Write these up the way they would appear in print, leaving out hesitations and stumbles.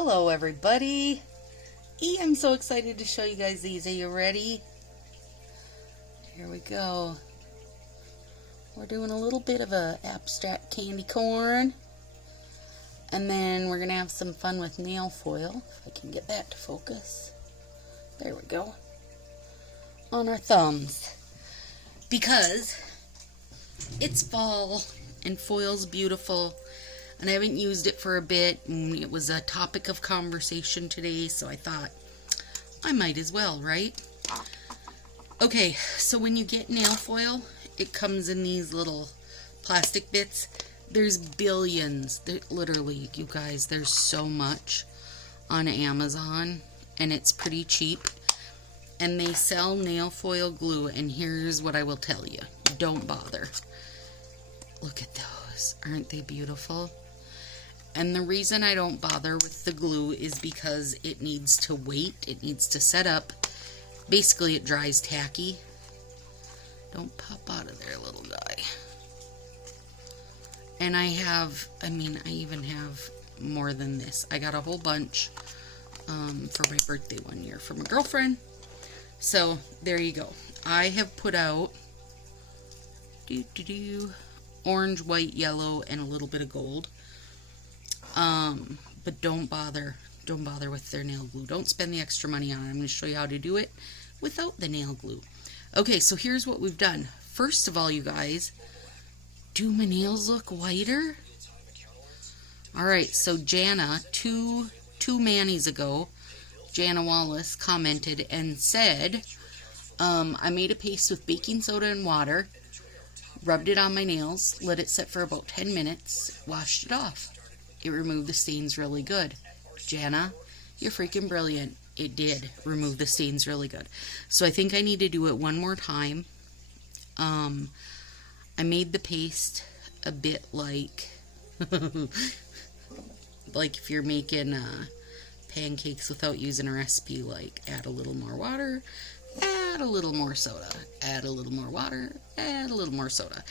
Hello everybody. I'm so excited to show you guys these. Are you ready? Here we go. We're doing a little bit of a abstract candy corn. And then we're going to have some fun with nail foil. If I can get that to focus. There we go. On our thumbs. Because it's fall and foil's beautiful. And I haven't used it for a bit, and it was a topic of conversation today, so I thought I might as well, right? Okay, so when you get nail foil, it comes in these little plastic bits. There's billions, literally, you guys, there's so much on Amazon, and it's pretty cheap. And they sell nail foil glue, and here's what I will tell you. Don't bother. Look at those. Aren't they beautiful? And the reason I don't bother with the glue is because it needs to wait. It needs to set up. Basically, it dries tacky. Don't pop out of there, little guy. And I even have more than this. I got a whole bunch for my birthday one year from a girlfriend. So, there you go. I have put out orange, white, yellow, and a little bit of gold. But don't bother with their nail glue. Don't spend the extra money on it. I'm going to show you how to do it without the nail glue. Okay, so here's what we've done. First of all, you guys, do my nails look whiter? Alright, so Jana, two manis ago, Jana Wallace commented and said, I made a paste with baking soda and water, rubbed it on my nails, let it sit for about 10 minutes, washed it off. It removed the stains really good. Jana, you're freaking brilliant. It did remove the stains really good. So I think I need to do it one more time. I made the paste a bit like if you're making pancakes without using a recipe, like add a little more water, add a little more soda, add a little more water, add a little more soda.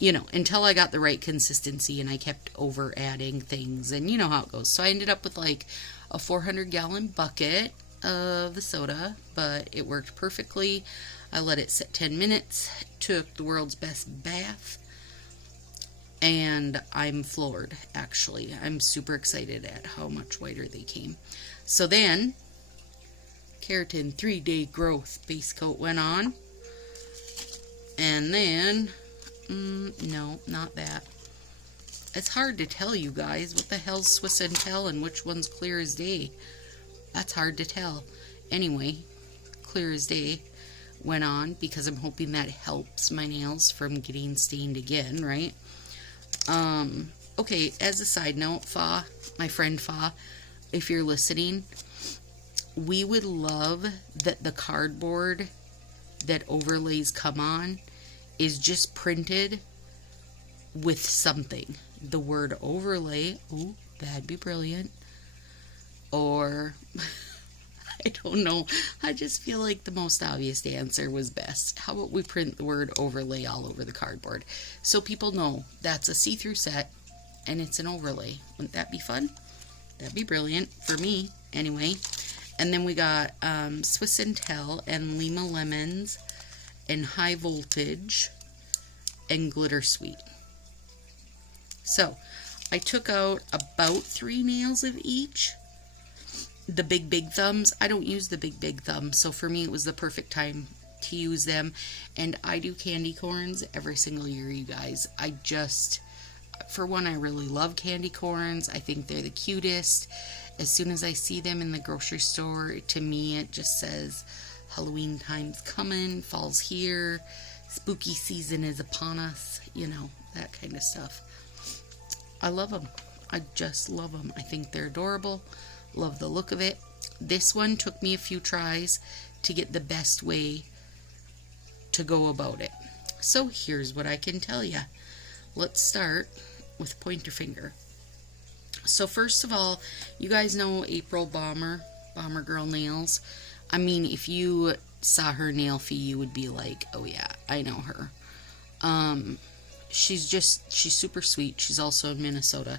You know, until I got the right consistency, and I kept over adding things, and you know how it goes. So I ended up with like a 400-gallon bucket of the soda, but it worked perfectly. I let it sit 10 minutes, took the world's best bath, and I'm floored, actually. I'm super excited at how much whiter they came. So then, Keratin 3-day growth base coat went on, and then no, not that. It's hard to tell, you guys. What the hell's Swiss and Tell and which one's clear as day? That's hard to tell. Anyway, clear as day went on because I'm hoping that helps my nails from getting stained again, right? Okay, as a side note, Fa, my friend Fa, if you're listening, we would love that the cardboard that overlays come on is just printed with something. The word overlay, ooh, that'd be brilliant. Or, I don't know, I just feel like the most obvious answer was best. How about we print the word overlay all over the cardboard? So people know that's a see-through set, and it's an overlay. Wouldn't that be fun? That'd be brilliant, for me, anyway. And then we got Swiss and Tell and Lima Lemons and High Voltage and Glitter Sweet. So I took out about 3 nails of each. The big thumbs, I don't use the big thumbs, so for me it was the perfect time to use them. And I do candy corns every single year, you guys. I just, for one, I really love candy corns. I think they're the cutest. As soon as I see them in the grocery store, to me it just says Halloween time's coming, fall's here, spooky season is upon us, you know, that kind of stuff. I love them. I just love them. I think they're adorable. Love the look of it. This one took me a few tries to get the best way to go about it. So here's what I can tell you. Let's start with pointer finger. So first of all, you guys know April Bomber Girl Nails. I mean, if you saw her nail fee, you would be like, oh yeah, I know her. She's super sweet. She's also in Minnesota.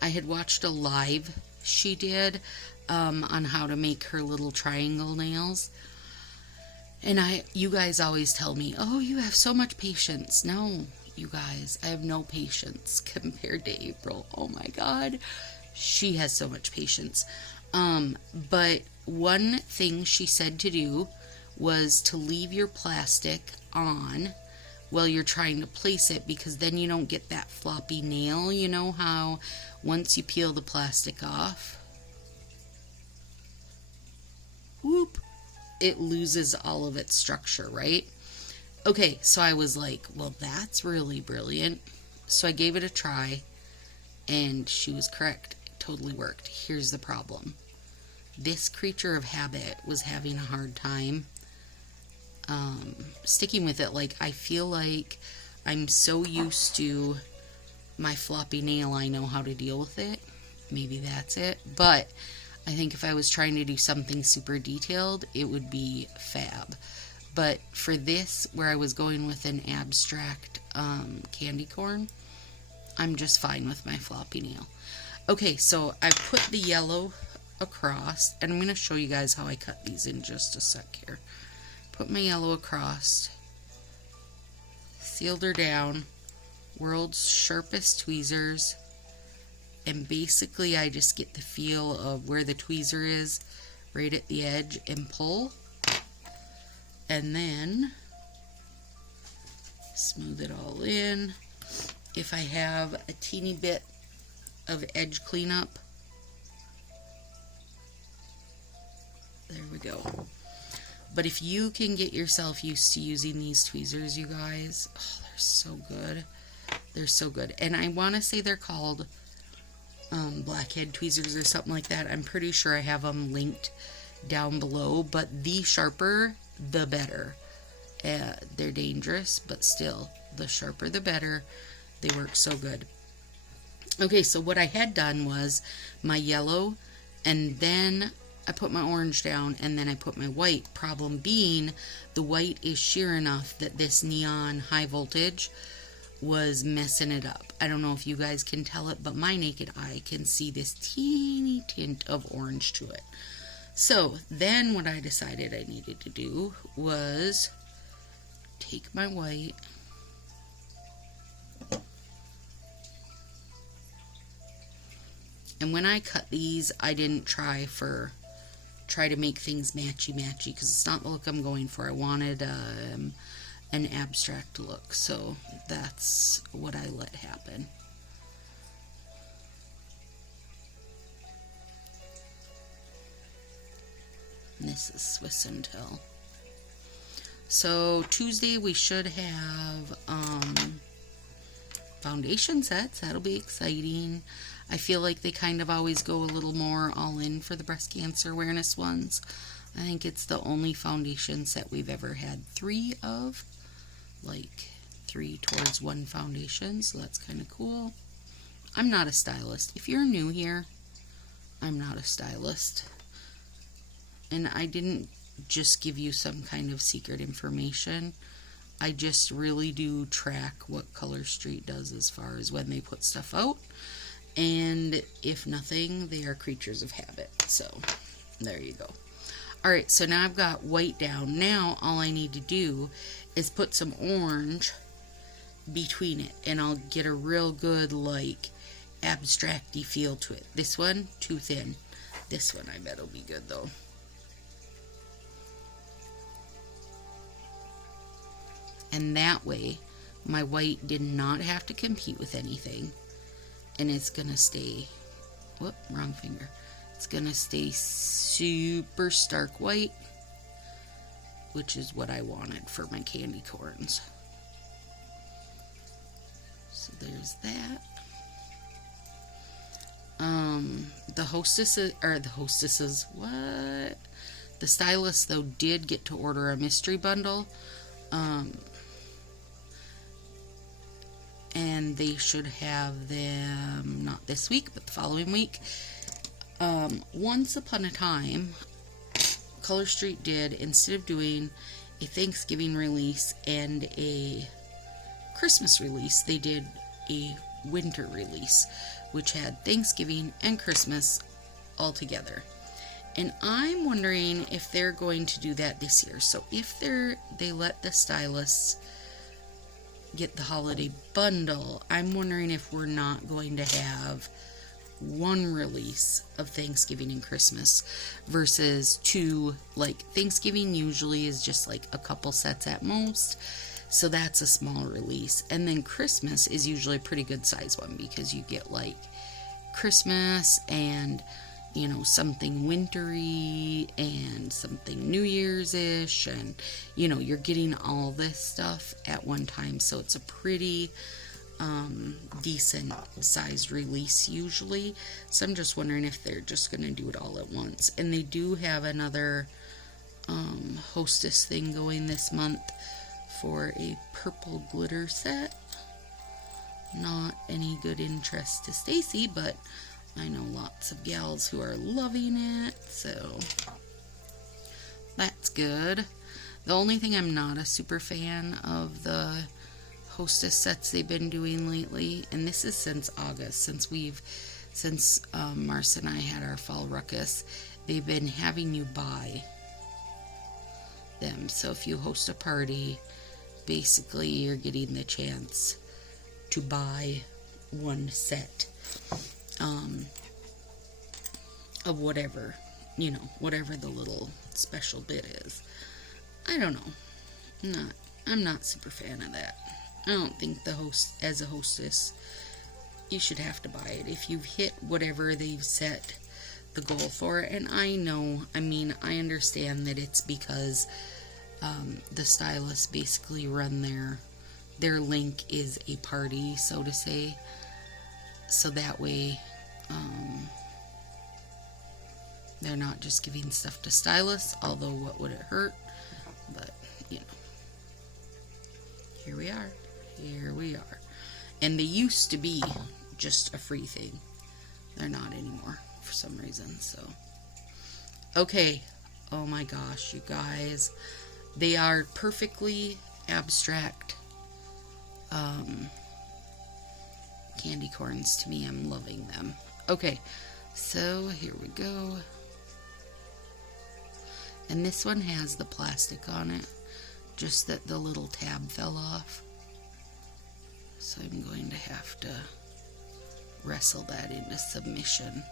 I had watched a live she did on how to make her little triangle nails. And you guys always tell me, oh, you have so much patience. No, you guys, I have no patience compared to April. Oh my God. She has so much patience. But one thing she said to do was to leave your plastic on while you're trying to place it, because then you don't get that floppy nail. You know how once you peel the plastic off, whoop, it loses all of its structure, right? Okay, so I was like, well, that's really brilliant. So I gave it a try, and she was correct. It totally worked. Here's the problem. This creature of habit was having a hard time sticking with it. Like, I feel like I'm so used to my floppy nail, I know how to deal with it. Maybe that's it. But I think if I was trying to do something super detailed, it would be fab. But for this, where I was going with an abstract candy corn, I'm just fine with my floppy nail. Okay, so I put the yellow across, and I'm going to show you guys how I cut these in just a sec here. Put my yellow across, sealed her down, world's sharpest tweezers, and basically I just get the feel of where the tweezer is right at the edge and pull, and then smooth it all in. If I have a teeny bit of edge cleanup, there we go. But if you can get yourself used to using these tweezers, you guys, oh, they're so good. They're so good. And I want to say they're called blackhead tweezers or something like that. I'm pretty sure I have them linked down below. But the sharper, the better. They're dangerous, but still, the sharper, the better. They work so good. Okay, so what I had done was my yellow, and then I put my orange down, and then I put my white. Problem being, the white is sheer enough that this neon high voltage was messing it up. I don't know if you guys can tell it, but my naked eye can see this teeny tint of orange to it. So then what I decided I needed to do was take my white, and when I cut these, I didn't try to make things matchy-matchy, because it's not the look I'm going for. I wanted an abstract look, so that's what I let happen. And this is Swiss Until. So Tuesday we should have foundation sets. That'll be exciting. I feel like they kind of always go a little more all in for the breast cancer awareness ones. I think it's the only foundation set we've ever had 3 of. Like 3 towards 1 foundation, so that's kind of cool. I'm not a stylist. If you're new here, I'm not a stylist. And I didn't just give you some kind of secret information. I just really do track what Color Street does as far as when they put stuff out. And if nothing, they are creatures of habit. So, there you go. Alright, so now I've got white down. Now, all I need to do is put some orange between it. And I'll get a real good, like, abstract-y feel to it. This one, too thin. This one, I bet will be good, though. And that way, my white did not have to compete with anything. And it's gonna stay, whoop, wrong finger. It's gonna stay super stark white, which is what I wanted for my candy corns. So there's that. The hostesses, what? The Stylist, though, did get to order a mystery bundle. And they should have them not this week, but the following week. Once upon a time, Color Street did, instead of doing a Thanksgiving release and a Christmas release, they did a winter release, which had Thanksgiving and Christmas altogether. And I'm wondering if they're going to do that this year. So if they let the stylists get the holiday bundle, I'm wondering if we're not going to have one release of Thanksgiving and Christmas versus two. Like, Thanksgiving usually is just like a couple sets at most, so that's a small release. And then Christmas is usually a pretty good size one, because you get like Christmas and, you know, something wintry and something New Year's-ish, and, you know, you're getting all this stuff at one time, so it's a pretty decent sized release usually. So I'm just wondering if they're just going to do it all at once. And they do have another hostess thing going this month for a purple glitter set. Not any good interest to Stacy, but I know lots of gals who are loving it, so that's good. The only thing I'm not a super fan of the hostess sets they've been doing lately, and this is since August, since Marcia and I had our fall ruckus, they've been having you buy them. So if you host a party, basically you're getting the chance to buy one set of whatever, you know, whatever the little special bit is. I don't know. I'm not super fan of that. I don't think as a hostess, you should have to buy it if you've hit whatever they've set the goal for. And I understand that it's because the stylists basically run their link is a party, so to say. So that way, they're not just giving stuff to stylists, although what would it hurt? But, you know, here we are. And they used to be just a free thing. They're not anymore for some reason, so. Okay. Oh my gosh, you guys. They are perfectly abstract candy corns to me. I'm loving them. Okay, so here we go. And this one has the plastic on it, just that the little tab fell off. So I'm going to have to wrestle that into submission.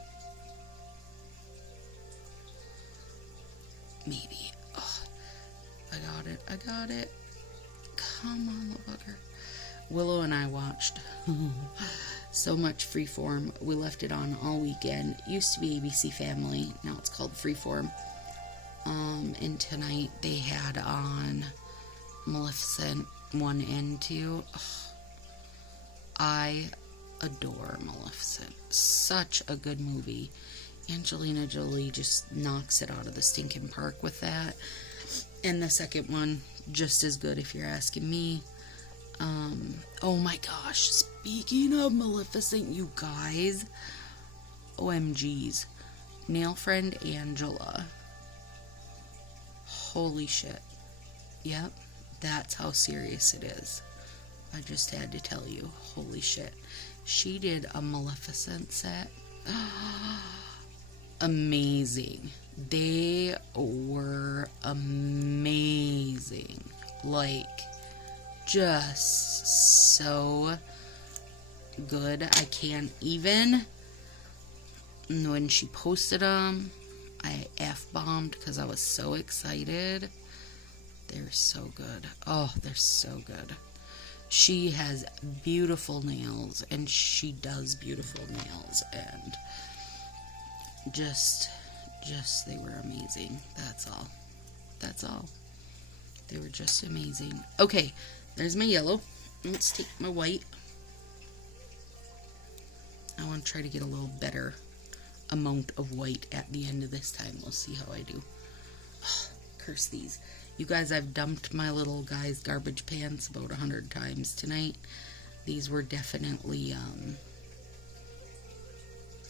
Maybe. Oh, I got it. Come on, little bugger. Willow and I watched so much Freeform. We left it on all weekend. It used to be ABC Family. Now it's called Freeform. And tonight they had on Maleficent 1 and 2. Oh, I adore Maleficent. Such a good movie. Angelina Jolie just knocks it out of the stinking park with that. And the second one, just as good if you're asking me. Oh my gosh, speaking of Maleficent, you guys, OMGs, Nail Friend Angela. Holy shit. Yep, that's how serious it is. I just had to tell you, holy shit. She did a Maleficent set. Amazing. They were amazing. Like, just so good. I can't even. When she posted them, I F-bombed because I was so excited. They're so good. Oh, they're so good. She has beautiful nails, and she does beautiful nails, and just they were amazing. That's all. They were just amazing. Okay, there's my yellow. Let's take my white. I want to try to get a little better amount of white at the end of this time. We'll see how I do. Oh, curse these. You guys, I've dumped my little guy's garbage pants about 100 times tonight. These were definitely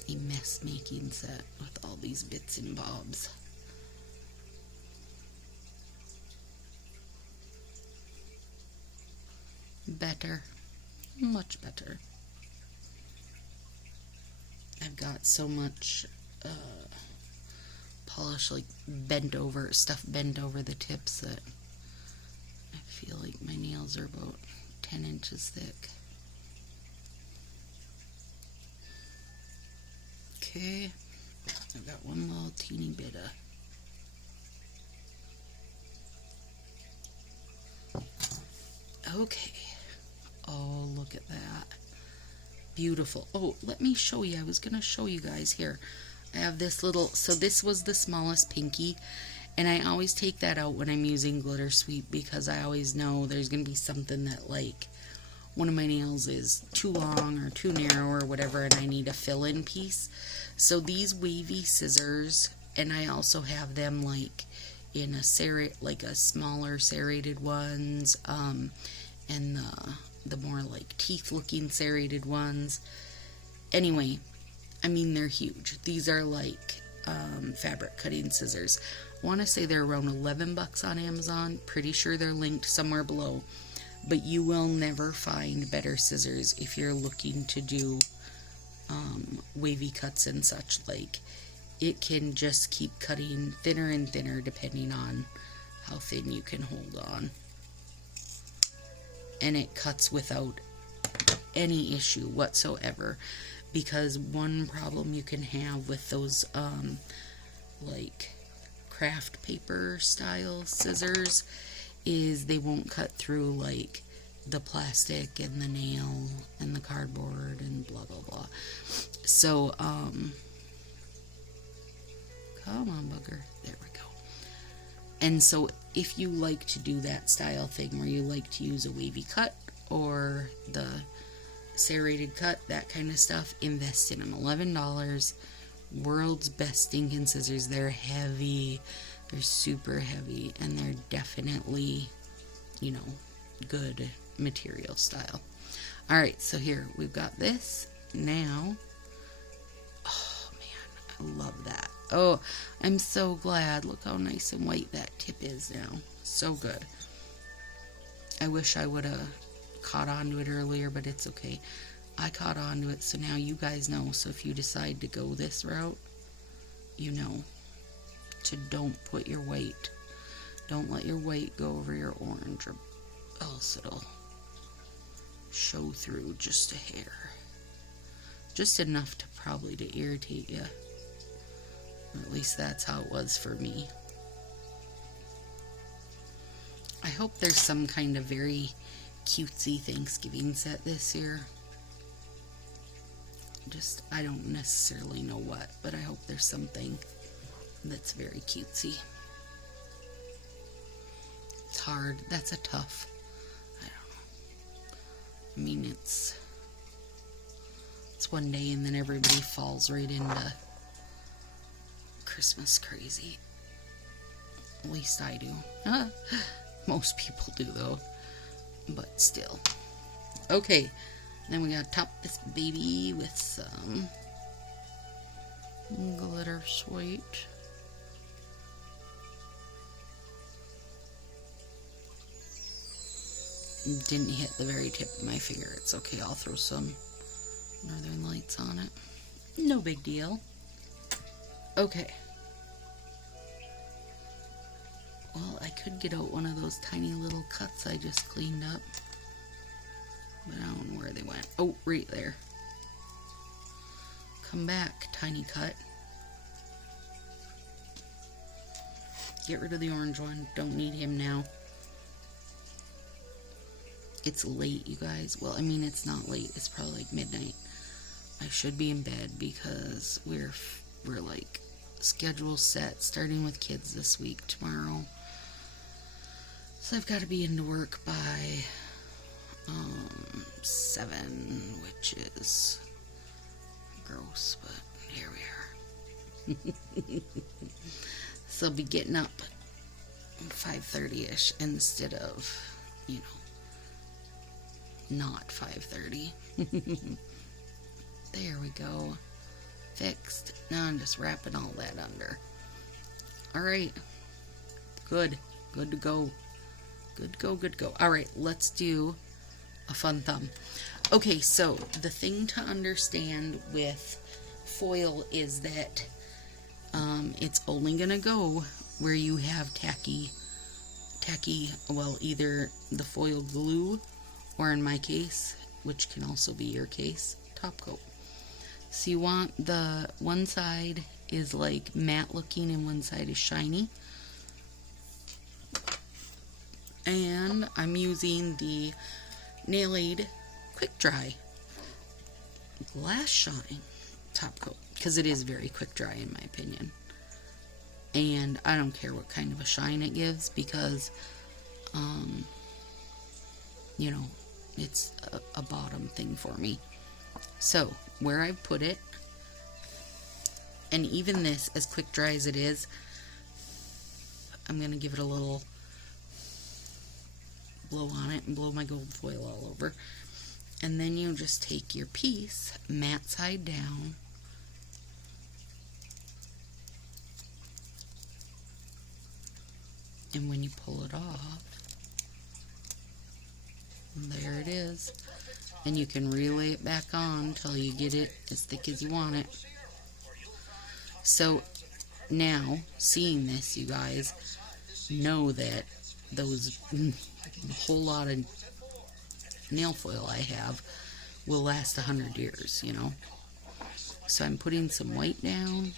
a mess-making set with all these bits and bobs. Better. Much better. I've got so much polish, like bent over, stuff bent over the tips, that I feel like my nails are about 10 inches thick. Okay, I've got one little teeny bit of... Okay. Oh, look at that. Beautiful. Oh, let me show you. I was going to show you guys here. I have this little... So this was the smallest pinky. And I always take that out when I'm using Glitter Sweep, because I always know there's going to be something that, like, one of my nails is too long or too narrow or whatever, and I need a fill-in piece. So these wavy scissors, and I also have them, like, in a smaller serrated ones, and the more like teeth-looking serrated ones. Anyway, I mean, they're huge. These are like fabric cutting scissors. I want to say they're around $11 on Amazon. Pretty sure they're linked somewhere below. But you will never find better scissors if you're looking to do wavy cuts and such. Like, it can just keep cutting thinner and thinner depending on how thin you can hold on. And it cuts without any issue whatsoever. Because one problem you can have with those like craft paper style scissors is they won't cut through like the plastic and the nail and the cardboard and blah blah blah. So come on, bugger. There we go. And so if you like to do that style thing where you like to use a wavy cut or the serrated cut, that kind of stuff, invest in them. $11. World's best stinking scissors. They're heavy. They're super heavy. And they're definitely, you know, good material style. Alright, so here we've got this. Now, oh man, I love that. Oh, I'm so glad. Look how nice and white that tip is now. So good. I wish I would have caught on to it earlier, but it's okay. I caught on to it, so now you guys know. So if you decide to go this route, you know to don't put your weight. Don't let your weight go over your orange, or else it'll show through just a hair. Just enough to probably to irritate you. Or at least that's how it was for me. I hope there's some kind of very cutesy Thanksgiving set this year. Just, I don't necessarily know what, but I hope there's something that's very cutesy. It's hard. That's a tough, I don't know. I mean, it's one day and then everybody falls right into Christmas crazy. At least I do. Most people do, though. But still. Okay. Then we gotta top this baby with some glitter sweet. Didn't hit the very tip of my finger. It's okay. I'll throw some Northern Lights on it. No big deal. Okay. Well, I could get out one of those tiny little cuts I just cleaned up. But I don't know where they went. Oh, right there. Come back, tiny cut. Get rid of the orange one. Don't need him now. It's late, you guys. Well, I mean, it's not late. It's probably like midnight. I should be in bed because we're like schedule set, starting with kids this week, tomorrow. So I've got to be into work by 7, which is gross, but here we are. So I'll be getting up 5:30ish instead of, you know, not 5:30. There we go. Fixed. Now I'm just wrapping all that under. Alright. Good. Good to go. Good to go, good to go. Alright, let's do a fun thumb. Okay, so the thing to understand with foil is that It's only gonna go where you have tacky, well, either the foil glue, or in my case, which can also be your case, top coat. So you want the one side is like matte looking and one side is shiny. And I'm using the Nail Aid Quick Dry Glass Shine top coat because it is very quick dry in my opinion. And I don't care what kind of a shine it gives because, you know, it's a bottom thing for me. So, where I put it, and even this, as quick dry as it is, I'm going to give it a little blow on it and blow my gold foil all over. And then you just take your piece, matte side down, and when you pull it off, there it is. And you can relay it back on until you get it as thick as you want it. So now, seeing this, you guys know that those whole lot of nail foil I have will last 100 years, you know. So I'm putting some white down.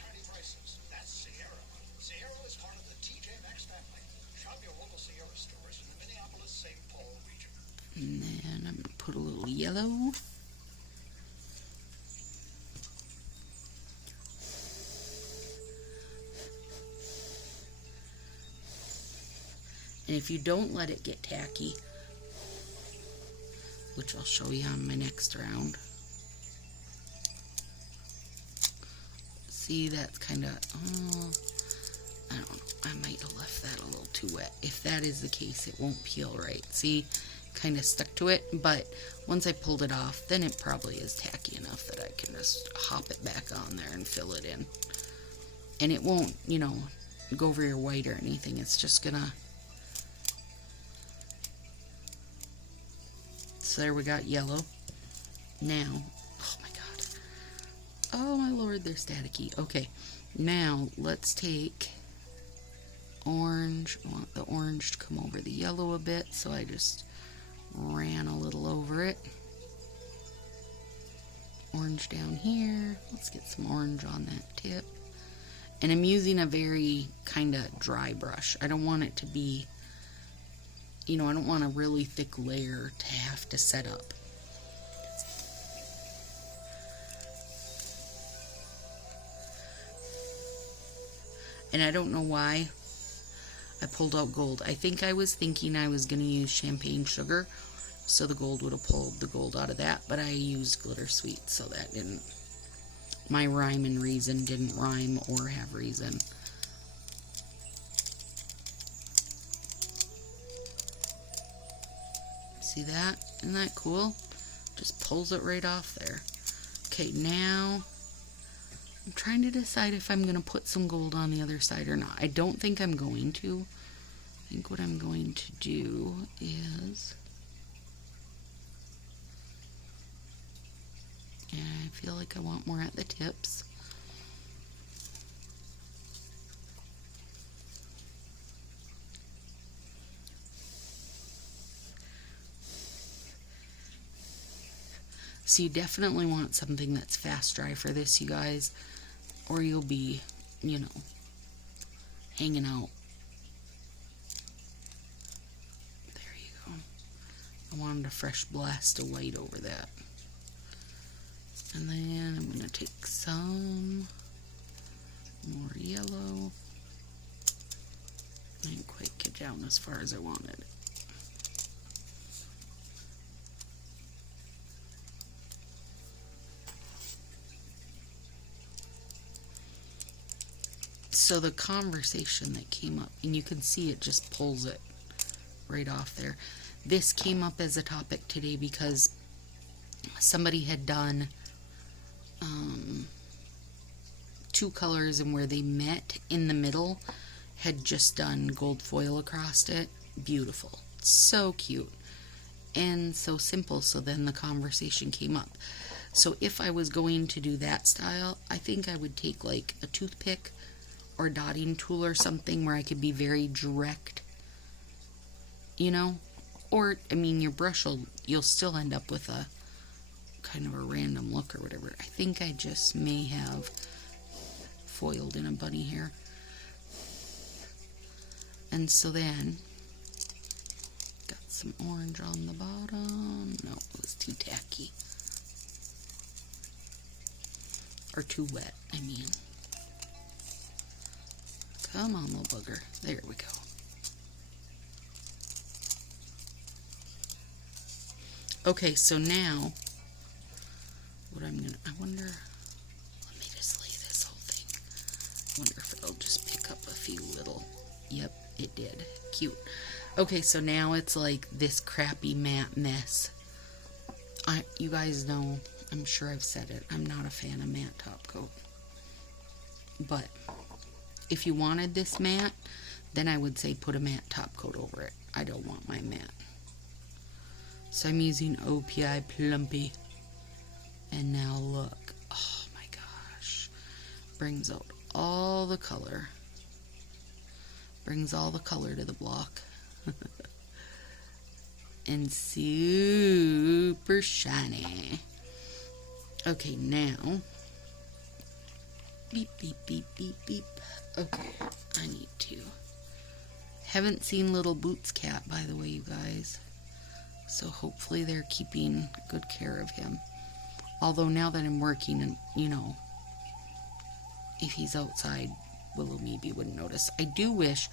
And then I'm going to put a little yellow. And if you don't let it get tacky, which I'll show you on my next round. See, that's kind of, I don't know, I might have left that a little too wet. If that is the case, it won't peel right. See, kind of stuck to it, but once I pulled it off, then it probably is tacky enough that I can just hop it back on there and fill it in. And it won't, you know, go over your white or anything. It's just gonna. So there we got yellow. Now, oh my god. Oh my lord, they're staticky. Okay, now let's take orange. I want the orange to come over the yellow a bit, so I just ran a little over it. Orange down here. Let's get some orange on that tip. And I'm using a very kind of dry brush. I don't want it to be, you know, I don't want a really thick layer to have to set up. And I don't know why I pulled out gold. I think I was thinking I was going to use champagne sugar, so the gold would have pulled the gold out of that, but I used glitter sweet, so that didn't, my rhyme and reason didn't rhyme or have reason. See that? Isn't that cool? Just pulls it right off there. Okay, now I'm trying to decide if I'm going to put some gold on the other side or not. I don't think I'm going to. I think what I'm going to do is, yeah, I feel like I want more at the tips. So you definitely want something that's fast dry for this, you guys, or you'll be, you know, hanging out. There you go. I wanted a fresh blast of white over that. And then I'm going to take some more yellow. I didn't quite get down as far as I wanted. So the conversation that came up, and you can see it just pulls it right off there. This came up as a topic today because somebody had done two colors, and where they met in the middle had just done gold foil across it. Beautiful. So cute. And so simple. So then the conversation came up. So if I was going to do that style, I think I would take like a toothpick, or dotting tool or something where I could be very direct, you know? Or, I mean, your brush you'll still end up with a kind of a random look or whatever. I think I just may have foiled in a bunny hair. And so then, got some orange on the bottom. No, it was too tacky. Or too wet, I mean. Come on, little booger. There we go. Okay, so now, I wonder, let me just lay this whole thing. I wonder if it'll just pick up a few little, yep, it did. Cute. Okay, so now it's like this crappy matte mess. You guys know, I'm sure I've said it, I'm not a fan of matte top coat. But if you wanted this matte, then I would say put a matte top coat over it. I don't want my matte. So I'm using OPI Plumpy. And now look. Oh my gosh. Brings out all the color. Brings all the color to the block. And super shiny. Okay, now. Beep, beep, beep, beep, beep. Okay, I need to. Haven't seen Little Boots Cat, by the way, you guys. So hopefully they're keeping good care of him. Although now that I'm working, and you know, if he's outside, Willow maybe wouldn't notice. I do wish,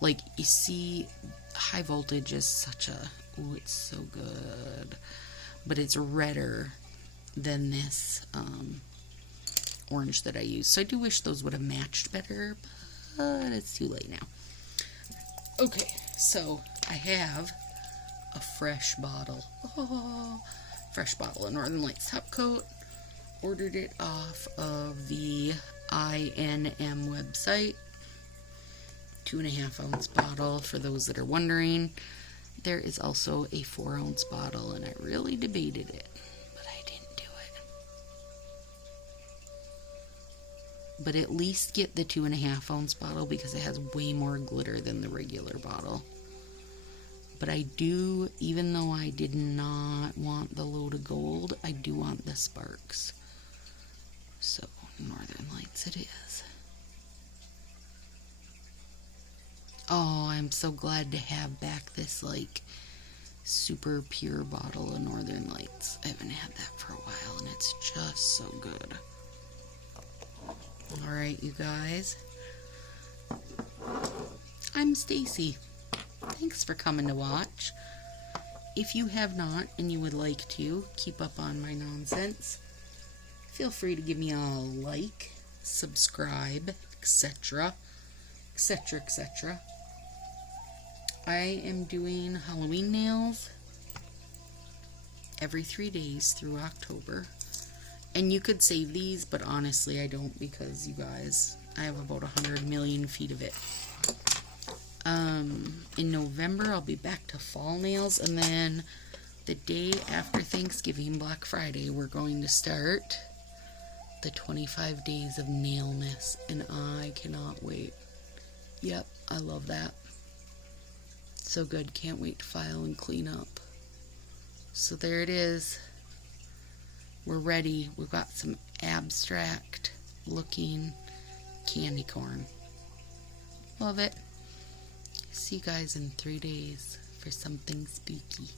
like, you see, high voltage is such a, ooh, it's so good. But it's redder than this orange that I use. So I do wish those would have matched better, but it's too late now. Okay, so I have a fresh bottle. Oh, fresh bottle of Northern Lights top coat. Ordered it off of the INM website. 2.5 ounce bottle for those that are wondering. There is also a 4 ounce bottle, and I really debated it, but I didn't do it. But at least get the 2.5 ounce bottle because it has way more glitter than the regular bottle. But I do, even though I did not want the load of gold, I do want the sparks. So, Northern Lights it is. Oh, I'm so glad to have back this, like, super pure bottle of Northern Lights. I haven't had that for a while, and it's just so good. Alright, you guys. I'm Stacy. Thanks for coming to watch. If you have not and you would like to keep up on my nonsense, feel free to give me a like, subscribe, etc. etc. etc. I am doing Halloween nails every 3 days through October. And you could save these, but honestly I don't, because you guys, I have about 100 million feet of it. In November I'll be back to fall nails, and then the day after Thanksgiving, Black Friday, we're going to start the 25 days of nailness, and I cannot wait. Yep, I love that. So good, can't wait to file and clean up. So there it is. We're ready. We've got some abstract looking candy corn. Love it. See you guys in 3 days for something spooky.